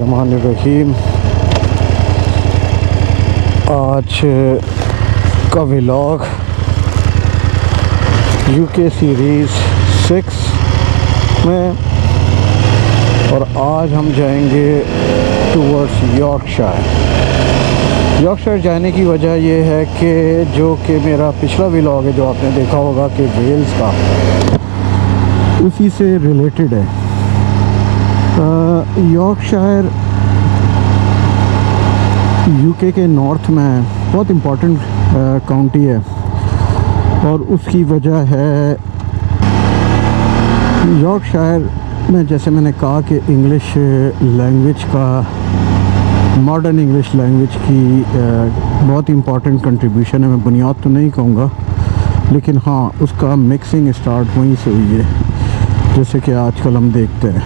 बिस्मिल्लाहिर्रहमानिर्रहीम। आज का व्लॉग यूके सीरीज़ 6 में, और आज हम जाएंगे टूवर्ड्स यॉर्कशायर। यॉर्कशायर जाने की वजह यह है कि जो कि मेरा पिछला व्लॉग है जो आपने देखा होगा कि वेल्स का, उसी से रिलेटेड है। यॉर्कशायर यूके के नॉर्थ में है, बहुत इम्पोर्टेंट काउंटी है, और उसकी वजह है यॉर्कशायर में, जैसे मैंने कहा कि इंग्लिश लैंग्वेज का, मॉडर्न इंग्लिश लैंग्वेज की बहुत इम्पोर्टेंट कंट्रीब्यूशन है। मैं बुनियाद तो नहीं कहूँगा, लेकिन हाँ, उसका मिक्सिंग स्टार्ट वहीं से हुई है, जैसे कि आजकल हम देखते हैं।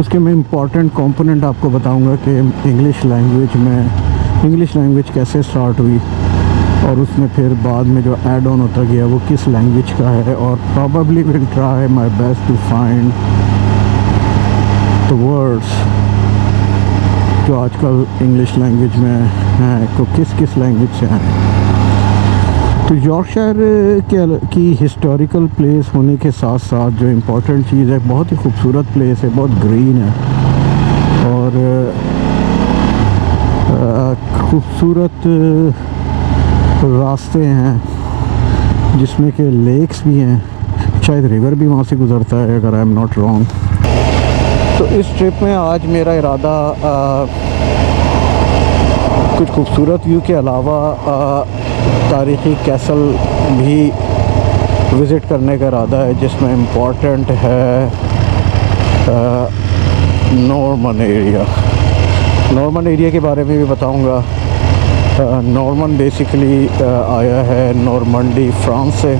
उसके मैं इम्पॉर्टेंट कंपोनेंट आपको बताऊंगा कि इंग्लिश लैंग्वेज कैसे स्टार्ट हुई, और उसमें फिर बाद में जो ऐड ऑन होता गया वो किस लैंग्वेज का है, और probably will try my best to find the words जो आजकल इंग्लिश लैंग्वेज में हैं, तो किस लैंग्वेज से हैं। तो यॉर्कशायर की हिस्टोरिकल प्लेस होने के साथ साथ जो इम्पोर्टेंट चीज़ है, बहुत ही खूबसूरत प्लेस है, बहुत ग्रीन है, और खूबसूरत रास्ते हैं, जिसमें कि लेक्स भी हैं, शायद रिवर भी वहाँ से गुज़रता है अगर आई एम नॉट रॉन्ग। तो इस ट्रिप में आज मेरा इरादा कुछ खूबसूरत व्यू के अलावा तारीख़ी कैसल भी विज़िट करने का इरादा है, जिसमें इम्पोर्टेंट है नॉर्मन एरिया के बारे में भी बताऊंगा। नॉर्मन बेसिकली आया है नॉर्मंडी फ्रांस से,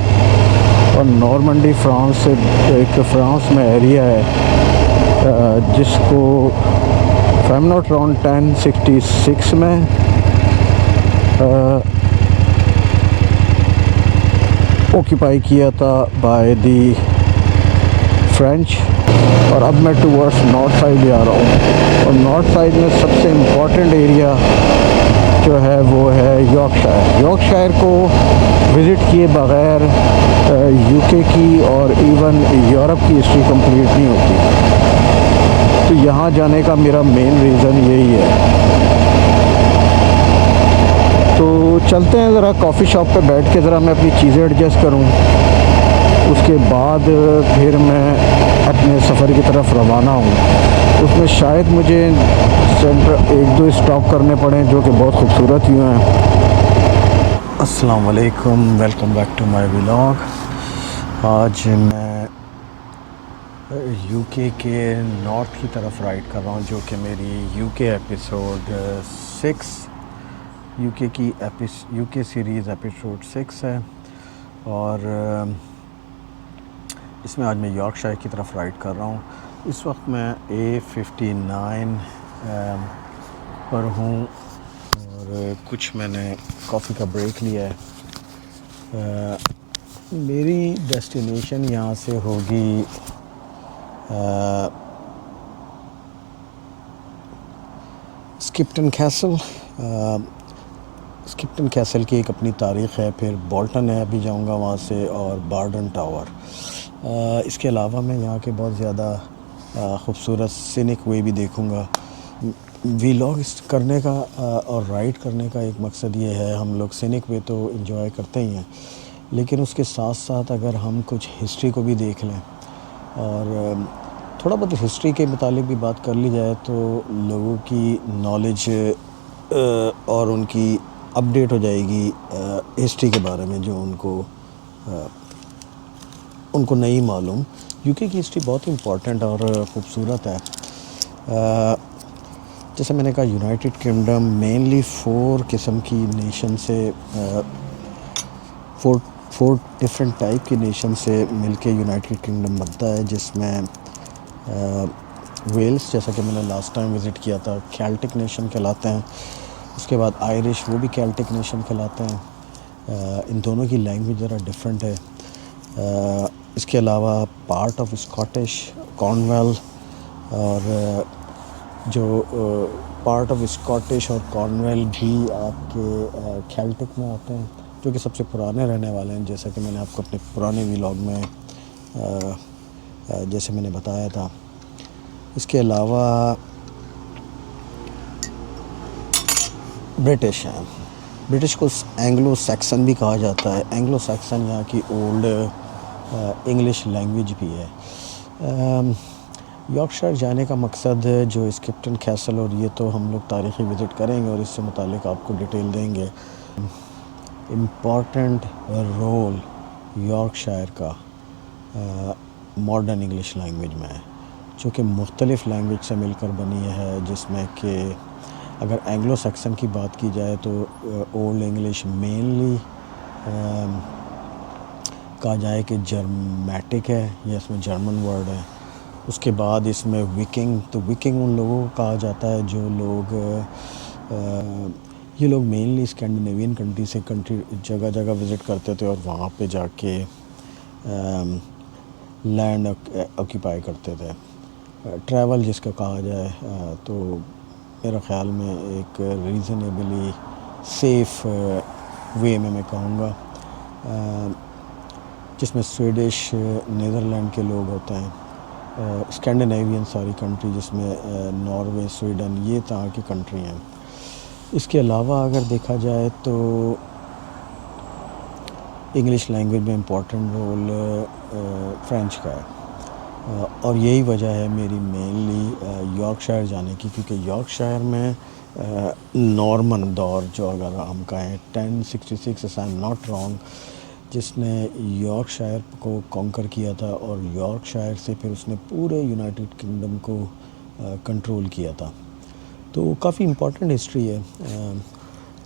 और नॉर्मंडी फ्रांस से एक फ्रांस में एरिया है जिसको आई एम नॉट रॉन्ग 1066 में ऑक्यूपाई किया था बाय दी फ्रेंच। और अब मैं टूवर्ड्स नॉर्थ साइड जा रहा हूँ, और नॉर्थ साइड में सबसे इम्पोर्टेंट एरिया जो है वो है यॉर्कशायर को विज़िट किए बग़ैर यूके की और इवन यूरोप की हिस्ट्री कंप्लीट नहीं होती। तो यहाँ जाने का मेरा मेन रीज़न यही है। तो चलते हैं, ज़रा कॉफ़ी शॉप पे बैठ के ज़रा मैं अपनी चीज़ें एडजस्ट करूँ, उसके बाद फिर मैं अपने सफ़र की तरफ रवाना हूँ। उसमें शायद मुझे सेंटर 1-2 स्टॉप करने पड़े जो कि बहुत खूबसूरत व्यू हैं। अस्सलाम वालेकुम, welcome back to my vlog. आज मैं यूके के नॉर्थ की तरफ राइड कर रहा हूँ, जो कि मेरी UK episode 6 UK series episode 6 है, और इसमें आज मैं यॉर्कशायर की तरफ राइड कर रहा हूँ। इस वक्त मैं A59 पर हूँ, और कुछ मैंने कॉफ़ी का ब्रेक लिया है। मेरी डेस्टिनेशन यहाँ से होगी स्किप्टन कैसल। स्किप्टन कैसल की एक अपनी तारीख़ है, फिर बोल्टन है, अभी जाऊँगा वहाँ से, और बार्डन टावर। इसके अलावा मैं यहाँ के बहुत ज़्यादा खूबसूरत सीनिक वे भी देखूँगा। व्लॉग करने का और राइड करने का एक मकसद ये है, हम लोग सीनिक वे तो एंजॉय करते ही हैं, लेकिन उसके साथ साथ अगर हम कुछ हिस्ट्री को भी देख लें और थोड़ा बहुत हिस्ट्री के मुतालिक भी बात कर ली जाए, तो लोगों की नॉलेज और उनकी अपडेट हो जाएगी हिस्ट्री के बारे में, जो उनको नहीं मालूम। यूके की हिस्ट्री बहुत इम्पोर्टेंट और ख़ूबसूरत है। जैसे मैंने कहा, यूनाइटेड किंगडम मेनली 4 किस्म की नेशन से, 4 डिफरेंट टाइप की नेशन से मिलके यूनाइटेड किंगडम बनता है, जिसमें वेल्स, जैसा कि मैंने लास्ट टाइम विज़िट किया था, केल्टिक नेशन कहलाते हैं। उसके बाद आयरिश, वो भी केल्टिक नेशन कहलाते हैं। इन दोनों की लैंग्वेज ज़रा डिफरेंट है। इसके अलावा पार्ट ऑफ स्कॉटिश, कॉर्नवेल, और जो पार्ट ऑफ स्कॉटिश और कॉर्नवेल भी आपके केल्टिक में आते हैं, जो कि सबसे पुराने रहने वाले हैं, जैसा कि मैंने आपको अपने पुराने व्लॉग में जैसे मैंने बताया था। इसके अलावा ब्रिटिश हैं। ब्रिटिश को एंग्लो सैक्सन भी कहा जाता है। एंग्लो सैक्सन यहाँ की ओल्ड इंग्लिश लैंग्वेज भी है। यॉर्कशायर जाने का मकसद है जो स्किप्टन कैसल, और ये तो हम लोग तारीख़ी विज़िट करेंगे और इससे मुतालिक आपको डिटेल देंगे। इम्पॉर्टेंट रोल यॉर्कशायर का मॉडर्न इंग्लिश लैंग्वेज में है, जो कि मुख्तलिफ़ लैंग्वेज से मिलकर बनी है, जिसमें कि अगर एंग्लो सैक्सन की बात की जाए तो ओल्ड इंग्लिश मेनली कहा जाए कि जर्मेटिक है, या इसमें जर्मन वर्ड है। उसके बाद इसमें विकिंग, तो विकिंग उन लोगों को कहा जाता है जो लोग ये लोग मेनली स्कैंडिनेवियन कंट्री जगह जगह विज़िट करते थे और वहाँ पे जाके लैंड ऑक्यूपाई करते थे। ट्रैवल जिसका कहा जाए तो मेरा ख़्याल में एक रीज़नेबली सेफ़ वे में मैं कहूँगा, जिसमें स्वीडिश, नीदरलैंड के लोग होते हैं, और स्कैंडिनेवियन सारी कंट्री जिसमें नॉर्वे, स्वीडन, ये तरह की कंट्री हैं। इसके अलावा अगर देखा जाए तो इंग्लिश लैंग्वेज में इम्पॉर्टेंट रोल फ्रेंच का है, और यही वजह है मेरी मेनली यॉर्कशायर जाने की, क्योंकि यॉर्कशायर में नॉर्मन दौर, जो अगर हम कहें 1066 if I am not wrong, जिसने यॉर्कशायर को कॉन्कर किया था, और यॉर्कशायर से फिर उसने पूरे यूनाइटेड किंगडम को कंट्रोल किया था। तो काफ़ी इम्पॉर्टेंट हिस्ट्री है।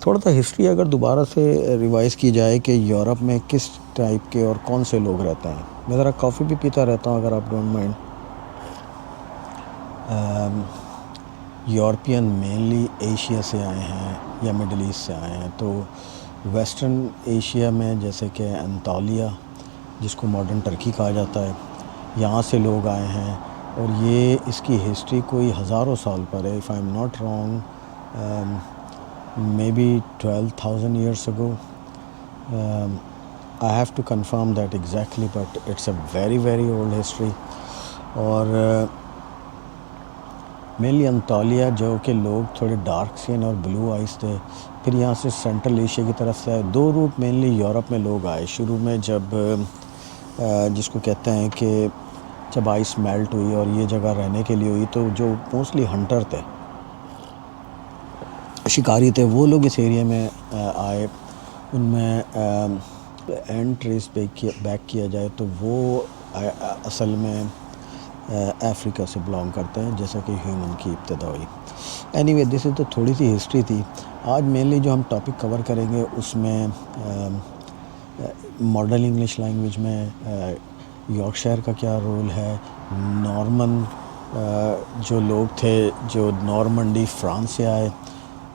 थोड़ा सा हिस्ट्री अगर दोबारा से रिवाइज़ की जाए कि यूरोप में किस टाइप के और कौन से लोग रहते हैं। मैं ज़रा कॉफ़ी भी पीता रहता हूँ अगर आप don't mind. European mainly Asia से आए हैं या मिडल ईस्ट से आए हैं। तो वेस्टर्न एशिया में जैसे कि अंतालिया, जिसको मॉडर्न टर्की कहा जाता है, यहाँ से लोग आए हैं, और ये इसकी हिस्ट्री कोई हज़ारों साल पर है। If I am not wrong, maybe 12,000 years ago. I have to confirm that exactly, but it's a very very old history. और मेनली अंतालिया, जो कि लोग थोड़े डार्क स्किन और ब्लू आइज़ थे, फिर यहाँ से सेंट्रल एशिया की तरफ से आए। दो रूट मेनली यूरोप में लोग आए शुरू में, जब जिसको कहते हैं कि जब आइस मेल्ट हुई और ये जगह रहने के लिए हुई, तो जो मोस्टली हंटर थे, शिकारी थे, वो लोग इस एरिया में आए। उनमें एंड ट्रेस बैक किया जाए तो वो असल में अफ्रीका से बिलोंग करते हैं, जैसा कि ह्यूमन की इब्तिदा हुई। एनीवे, दिस इज़ तो थोड़ी सी हिस्ट्री थी। आज मेनली जो हम टॉपिक कवर करेंगे उसमें मॉडर्न इंग्लिश लैंग्वेज में यॉर्कशायर का क्या रोल है, नॉर्मन जो लोग थे, जो नॉर्मंडी फ्रांस से आए,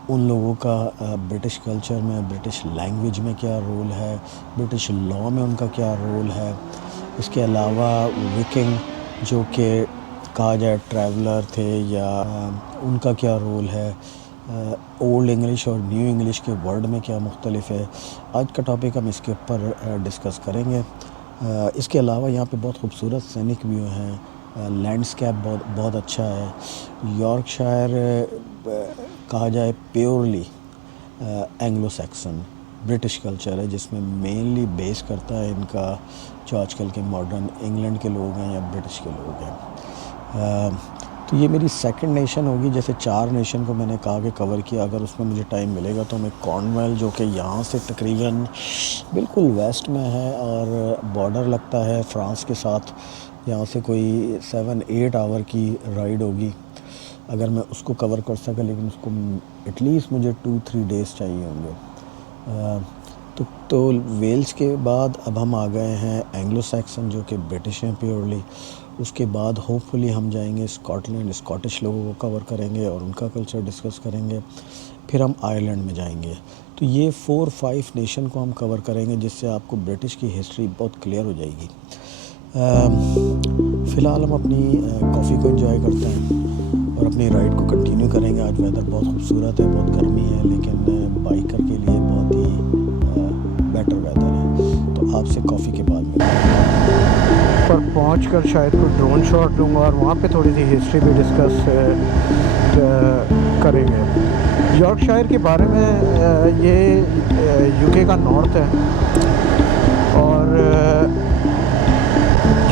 उन लोगों का ब्रिटिश कल्चर में, ब्रिटिश लैंग्वेज में क्या रोल है, ब्रिटिश लॉ में उनका क्या रोल है। इसके अलावा विकिंग, जो कि कहा जाए ट्रैवलर थे, या उनका क्या रोल है, ओल्ड इंग्लिश और न्यू इंग्लिश के वर्ड में क्या मुख्तलिफ है। आज का टॉपिक हम इसके ऊपर डिस्कस करेंगे। इसके अलावा यहाँ पे बहुत खूबसूरत सैनिक व्यू हैं, लैंडस्केप बहुत बहुत अच्छा है। यॉर्कशायर कहा जाए purely Anglo Saxon British culture है, जिसमें मेनली बेस करता है इनका जो आजकल के मॉडर्न इंग्लैंड के लोग हैं या ब्रिटिश के लोग हैं। तो ये मेरी सेकंड नेशन होगी। जैसे 4 नेशन को मैंने कहा कि कवर किया, अगर उसमें मुझे टाइम मिलेगा तो मैं कॉर्नवेल, जो कि यहाँ से तकरीबन बिल्कुल वेस्ट में है और बॉर्डर लगता है फ्रांस के साथ, यहाँ से कोई 7-8 आवर की राइड होगी, अगर मैं उसको कवर कर सका। लेकिन उसको एटलीस्ट मुझे 2-3 डेज़ चाहिए होंगे। तो वेल्स के बाद अब हम आ गए हैं एंग्लो सैक्सन, जो कि ब्रिटिश हैं प्योरली। उसके बाद होपफुली हम जाएंगे स्कॉटलैंड, स्कॉटिश लोगों को कवर करेंगे और उनका कल्चर डिस्कस करेंगे। फिर हम आयरलैंड में जाएंगे। तो ये 4-5 नेशन को हम कवर करेंगे, जिससे आपको ब्रिटिश की हिस्ट्री बहुत क्लियर हो जाएगी। फ़िलहाल हम अपनी कॉफ़ी को एंजॉय करते हैं और अपनी राइड को कंटिन्यू करेंगे। आज वेदर बहुत खूबसूरत है, बहुत गर्मी है, लेकिन बाइकर के लिए बहुत ही बेटर वेदर है। तो आपसे कॉफ़ी के बाद पर पहुँच कर शायद कोई ड्रोन शॉट लूँगा और वहाँ पे थोड़ी सी हिस्ट्री भी डिस्कस करेंगे। यॉर्कशायर के बारे में ये यूके का नॉर्थ है और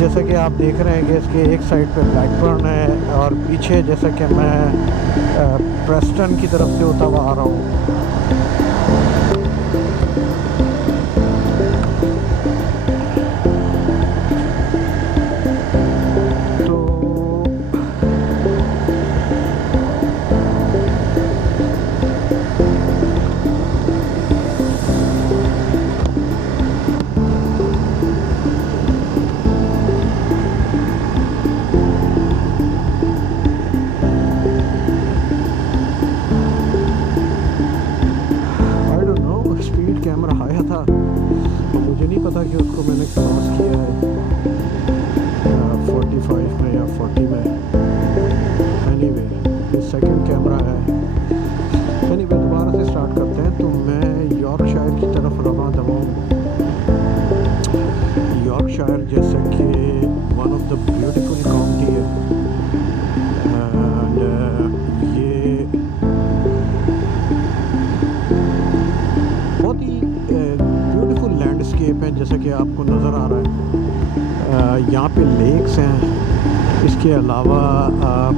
जैसा कि आप देख रहे हैं कि इसके एक साइड पे ब्लैकबर्न है और पीछे जैसा कि मैं प्रेस्टन की तरफ से होता हुआ आ रहा हूँ। कैमरा आया था तो मुझे नहीं पता कि उसको मैंने क्रॉस किया है 45 में या 40 में। एनीवे ये सेकंड कैमरा है। एनीवे दोबारा से स्टार्ट करते हैं। तो मैं यॉर्कशायर की तरफ रवा दवा हूँ। यॉर्कशायर जैसे कि one of the beautiful county है एंड ये बहुत ही ब्यूटीफुल लैंडस्केप है जैसा कि आपको नज़र आ रहा है। यहाँ पे लेक्स हैं, इसके अलावा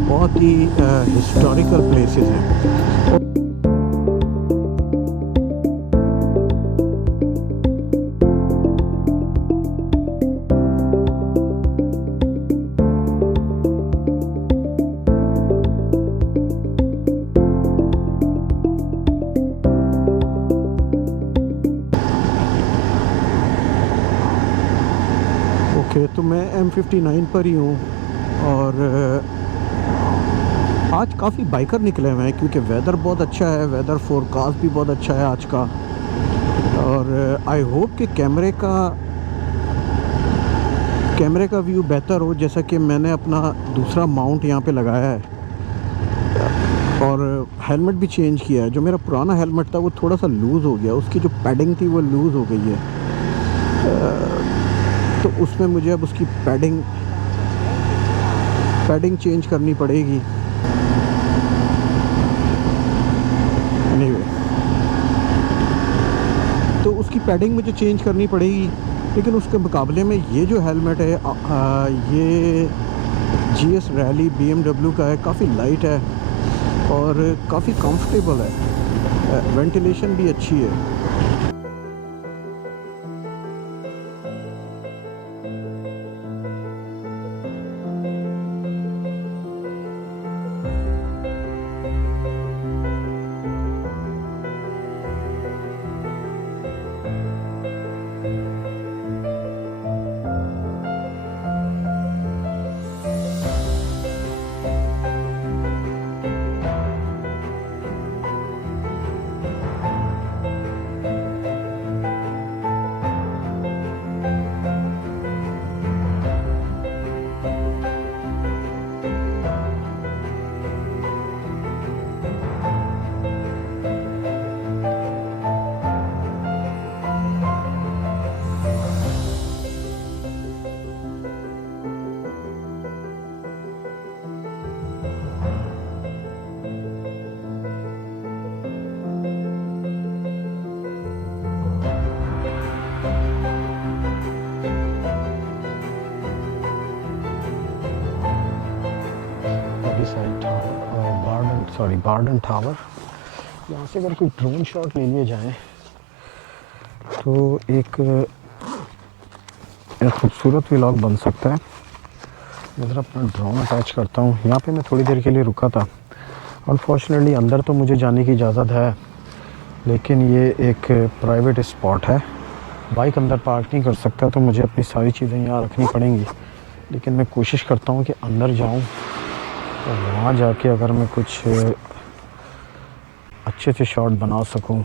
बहुत ही हिस्टोरिकल प्लेसेस हैं। ओके तो मैं M59 पर ही हूँ और आज काफ़ी बाइकर निकले हुए हैं क्योंकि वेदर बहुत अच्छा है। वेदर फोरकास्ट भी बहुत अच्छा है आज का और आई होप कि कैमरे का व्यू बेहतर हो। जैसा कि मैंने अपना दूसरा माउंट यहाँ पे लगाया है और हेलमेट भी चेंज किया है। जो मेरा पुराना हेलमेट था वो थोड़ा सा लूज़ हो गया, उसकी जो पैडिंग थी वो लूज़ हो गई है तो उसमें मुझे अब उसकी पैडिंग चेंज करनी पड़ेगी। एनीवे तो उसकी पैडिंग मुझे चेंज करनी पड़ेगी, लेकिन उसके मुकाबले में ये जो हेलमेट है ये GS रैली BMW का है। काफ़ी लाइट है और काफ़ी कंफर्टेबल है, वेंटिलेशन भी अच्छी है। बार्डन टावर। यहाँ से अगर कोई ड्रोन शॉट ले लिए जाए तो एक खूबसूरत व्लॉग बन सकता है। मैं ज़रा अपना ड्रोन अटैच करता हूँ। यहाँ पे मैं थोड़ी देर के लिए रुका था। अनफॉर्चुनेटली अंदर तो मुझे जाने की इजाज़त है, लेकिन ये एक प्राइवेट स्पॉट है, बाइक अंदर पार्क नहीं कर सकता, तो मुझे अपनी सारी चीज़ें यहाँ रखनी पड़ेंगी। लेकिन मैं कोशिश करता हूँ कि अंदर जाऊँ और वहाँ जाके अगर मैं कुछ अच्छे से शॉट बना सकूं।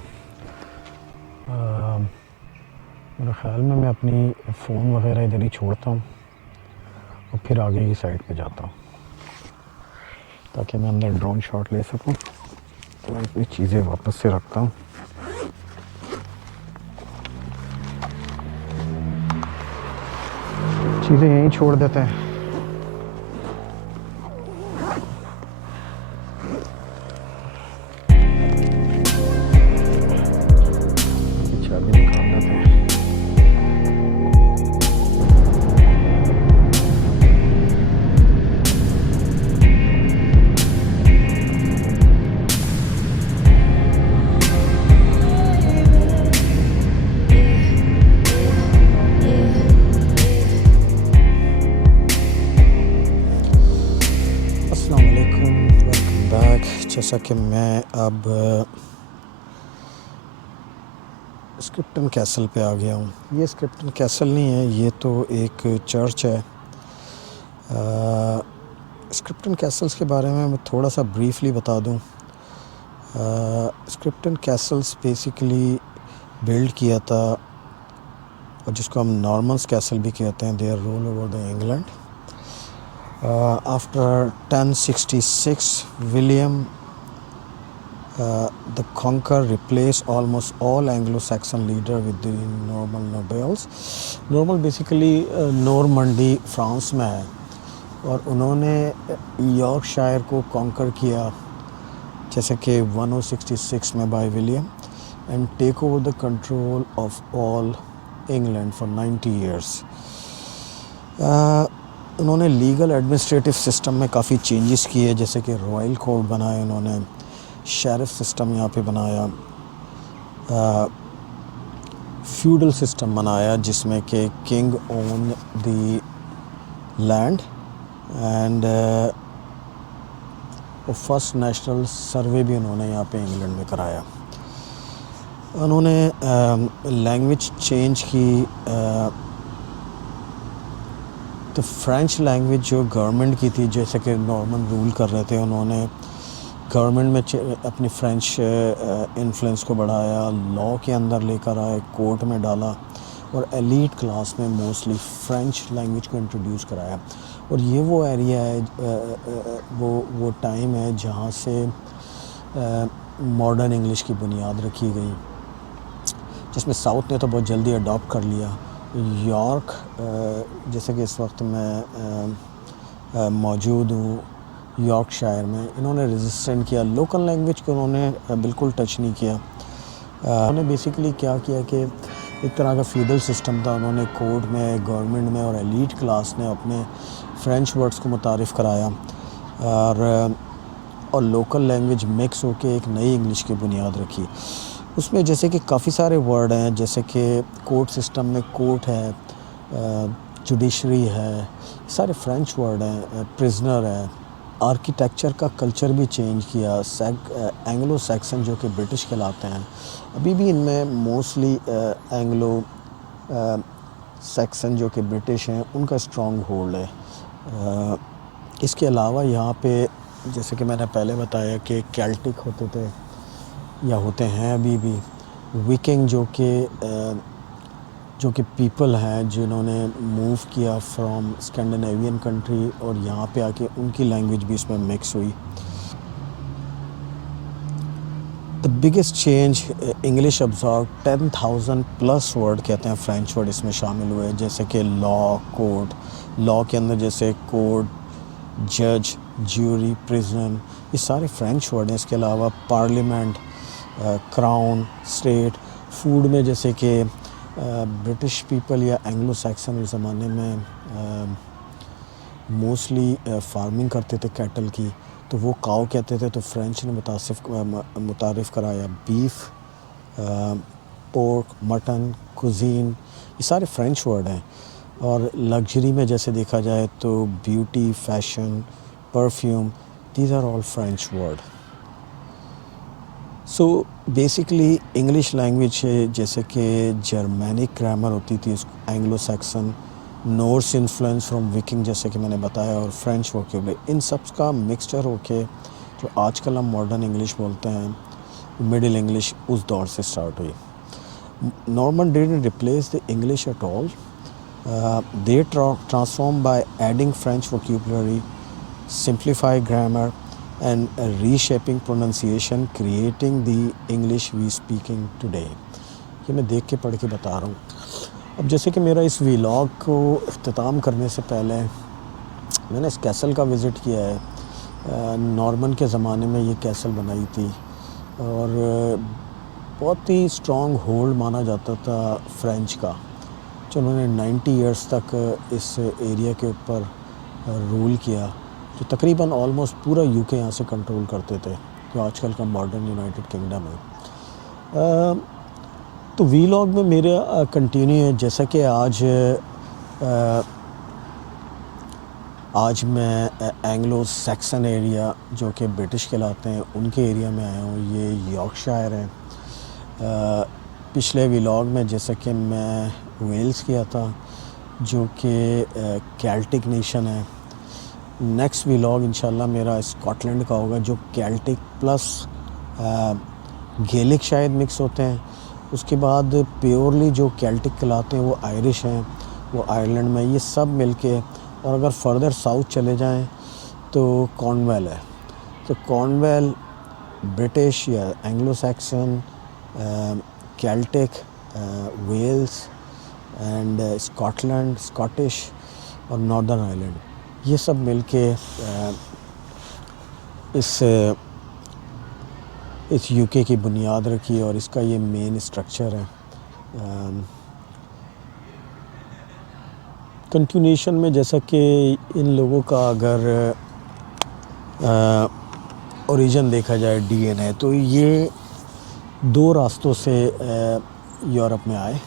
मेरे ख़्याल में मैं अपनी फ़ोन वगैरह इधर ही छोड़ता हूँ और फिर आगे की साइड पे जाता हूँ ताकि मैं अंदर ड्रोन शॉट ले सकूँ। तो मैं अपनी चीज़ें वापस से रखता हूँ। चीज़ें यहीं छोड़ देते हैं। चाबी निकाल लेते हैं। अस्सलाम वालेकुम, वेलकम बैक। जैसा कि मैं अब स्क्रिप्टन कैसल पे आ गया हूँ। ये स्क्रिप्टन कैसल नहीं है, ये तो एक चर्च है। स्क्रिप्टन कैसल्स के बारे में मैं थोड़ा सा ब्रीफली बता दूँ। स्क्रिप्टन कैसल्स बेसिकली बिल्ड किया था, और जिसको हम नॉर्मन्स कैसल भी कहते हैं, they are rule over the England. After 1066 William the conqueror replaced almost all Anglo-Saxon leader with the Norman nobles. Norman basically Normandy France में है, और उन्होंने यॉर्कशायर को कॉन्कर किया जैसे कि 1066 में by William, and take over the control of all England for 90 years. उन्होंने लीगल एडमिनिस्ट्रेटिव सिस्टम में काफ़ी चेंजेस किए, जैसे कि रॉयल कोड बनाए, उन्होंने शेरिफ सिस्टम यहाँ पे बनाया, फ्यूडल सिस्टम बनाया जिसमें कि king own the land, and first national survey भी उन्होंने यहाँ पे इंग्लैंड में कराया। उन्होंने लैंग्वेज चेंज की। तो फ्रेंच लैंग्वेज जो गवर्नमेंट की थी, जैसे कि नॉर्मन रूल कर रहे थे, उन्होंने गवर्नमेंट में अपनी फ्रेंच इन्फ्लुएंस को बढ़ाया, लॉ के अंदर लेकर आए, कोर्ट में डाला, और एलीट क्लास में मोस्टली फ्रेंच लैंग्वेज को इंट्रोड्यूस कराया। और ये वो एरिया है, वो टाइम है जहाँ से मॉडर्न इंग्लिश की बुनियाद रखी गई, जिसमें साउथ ने तो बहुत जल्दी अडॉप्ट कर लिया। यॉर्क, जैसे कि इस वक्त मैं मौजूद हूँ यॉर्कशायर में, इन्होंने रेजिस्टेंट किया। लोकल लैंग्वेज को उन्होंने बिल्कुल टच नहीं किया। उन्होंने बेसिकली क्या किया कि एक तरह का फ्यूडल सिस्टम था, उन्होंने कोर्ट में, गवर्नमेंट में और एलीट क्लास ने अपने फ्रेंच वर्ड्स को मुतारिफ़ कराया, और लोकल लैंग्वेज मिक्स होकर एक नई इंग्लिश की बुनियाद रखी। उसमें जैसे कि काफ़ी सारे वर्ड हैं, जैसे कि कोर्ट सिस्टम में कोर्ट है, जुडिशरी है, सारे फ्रेंच वर्ड हैं, प्रिजनर है। आर्किटेक्चर का कल्चर भी चेंज किया। एंग्लो सैक्सन जो कि ब्रिटिश कहलाते हैं, अभी भी इनमें मोस्टली एंग्लो सैक्सन जो कि ब्रिटिश हैं, उनका स्ट्रॉन्ग होल्ड है। इसके अलावा यहाँ पे जैसे कि मैंने पहले बताया कि केल्टिक होते थे या होते हैं अभी भी, विकिंग जो कि पीपल हैं जिन्होंने मूव किया फ्रॉम स्कैंडिनेवियन कंट्री, और यहाँ पे आके उनकी लैंग्वेज भी इसमें मिक्स हुई। The biggest change English absorb 10,000 plus word कहते हैं फ्रेंच वर्ड इसमें शामिल हुए, जैसे कि लॉ, कोर्ट। लॉ के अंदर जैसे कोर्ट, जज, ज्यूरी, प्रिजन, ये सारे फ्रेंच वर्ड हैं। इसके अलावा पार्लियामेंट, क्राउन, स्टेट। फूड में जैसे कि ब्रिटिश पीपल या एंग्लो सैक्सन उस ज़माने में मोस्टली फार्मिंग करते थे कैटल की, तो वो काव कहते थे, तो फ्रेंच ने मुतारिफ़ कराया। बीफ, पोर्क, मटन, कुजीन, ये सारे फ्रेंच वर्ड हैं। और लग्जरी में जैसे देखा जाए तो beauty, fashion, perfume, these are all French word. So basically English language जैसे कि जर्मैनिक ग्रामर होती थी, Anglo Saxon, Norse influence from Viking जैसे कि मैंने बताया, और फ्रेंच वोकेबलरी, इन सब का मिक्सचर होके जो आजकल हम मॉडर्न इंग्लिश बोलते हैं, मिडिल इंग्लिश उस दौर से स्टार्ट हुई। Norman didn't replace the English at all. They transform by adding French vocabulary, simplify grammar, and reshaping pronunciation, creating the English we speaking today. ये मैं देख के पढ़ के बता रहा हूँ. अब जैसे कि मेरा इस व्लॉग को इख्तिताम करने से पहले मैंने इस कैसल का विज़िट किया है. नॉर्मन के ज़माने में ये कैसल बनाई थी और बहुत ही स्ट्रॉन्ग होल्ड माना जाता था फ्रेंच का, जो उन्होंने 90 इयर्स तक इस एरिया के ऊपर रूल किया, जो तकरीबन ऑलमोस्ट पूरा यूके यहाँ से कंट्रोल करते थे, जो आजकल का मॉडर्न यूनाइटेड किंगडम है. तो व्लॉग में मेरा कंटिन्यू है. जैसा कि आज मैं एंग्लो सैक्सन एरिया जो कि ब्रिटिश कहलाते हैं उनके एरिया में आया हूँ. ये यॉर्कशायर है. पिछले व्लॉग में जैसा कि मैं वेल्स गया था जो कि केल्टिक नेशन है. नेक्स्ट व्लॉग इंशाल्लाह मेरा स्कॉटलैंड का होगा, जो केल्टिक प्लस गैलिक शायद मिक्स होते हैं. उसके बाद प्योरली जो केल्टिक कहलाते हैं वो आयरिश हैं, वो आयरलैंड में. ये सब मिलके, और अगर फर्दर साउथ चले जाएं तो कॉर्नवेल है. तो कॉर्नवेल ब्रिटिश या Anglo Saxon, Celtic, Wales and Scotland, Scottish और नॉर्दर्न आयरलैंड, ये सब मिलके इस यूके की बुनियाद रखी और इसका ये मेन स्ट्रक्चर है. कंटिन्यूशन में जैसा कि इन लोगों का अगर ओरिजिन देखा जाए, डीएनए, तो ये 2 रास्तों से यूरोप में आए.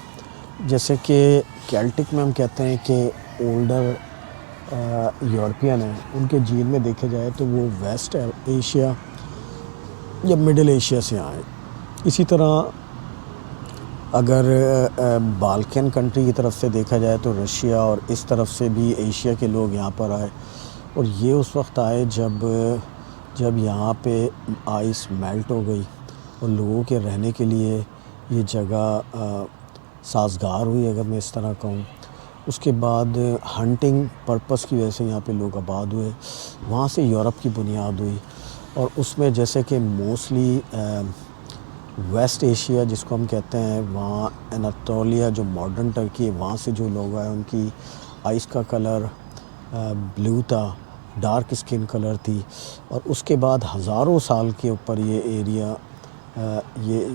जैसे कि केल्टिक में हम कहते हैं कि ओल्डर यूरोपियन है, उनके जीन में देखा जाए तो वो वेस्ट एशिया या मिडिल एशिया से आए. इसी तरह अगर बाल्कन कंट्री की तरफ से देखा जाए तो रशिया और इस तरफ से भी एशिया के लोग यहाँ पर आए. और ये उस वक्त आए जब यहाँ पे आइस मेल्ट हो गई और लोगों के रहने के लिए ये जगह साजगार हुई, अगर मैं इस तरह कहूँ. उसके बाद हंटिंग पर्पस की वजह से यहाँ पे लोग आबाद हुए. वहाँ से यूरोप की बुनियाद हुई और उसमें जैसे कि मोस्टली वेस्ट एशिया जिसको हम कहते हैं, वहाँ एनातोलिया जो मॉडर्न टर्की है, वहाँ से जो लोग आए उनकी आइस का कलर ब्लू था, डार्क स्किन कलर थी. और उसके बाद हज़ारों साल के ऊपर ये एरिया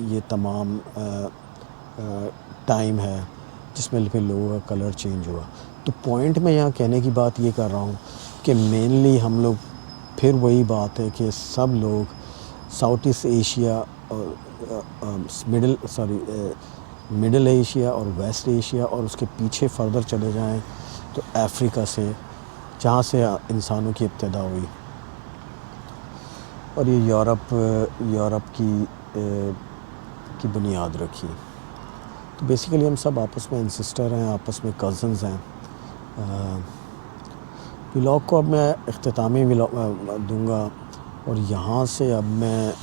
ये तमाम टाइम है जिसमें फिर लोगों का कलर चेंज हुआ. तो पॉइंट मैं यहाँ कहने की बात ये कर रहा हूँ कि मेनली हम लोग, फिर वही बात है कि सब लोग साउथ ईस्ट एशिया और मिडिल एशिया और वेस्ट एशिया, और उसके पीछे फर्दर चले जाएं तो अफ्रीका से, जहाँ से इंसानों की इब्तिदा हुई, और ये यूरोप की बुनियाद रखी. तो बेसिकली हम सब आपस में इंसिस्टर हैं, आपस में कज़न्स हैं. व्लॉग को अब मैं इख्तितामी व्लॉग दूंगा और यहाँ से अब मैं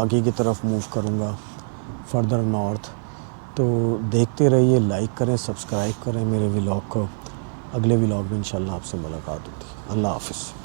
आगे की तरफ मूव करूँगा फर्दर नॉर्थ. तो देखते रहिए, लाइक करें, सब्सक्राइब करें मेरे व्लॉग को. अगले व्लॉग में इंशाल्लाह आपसे मुलाकात होती है. अल्लाह हाफ़िज़.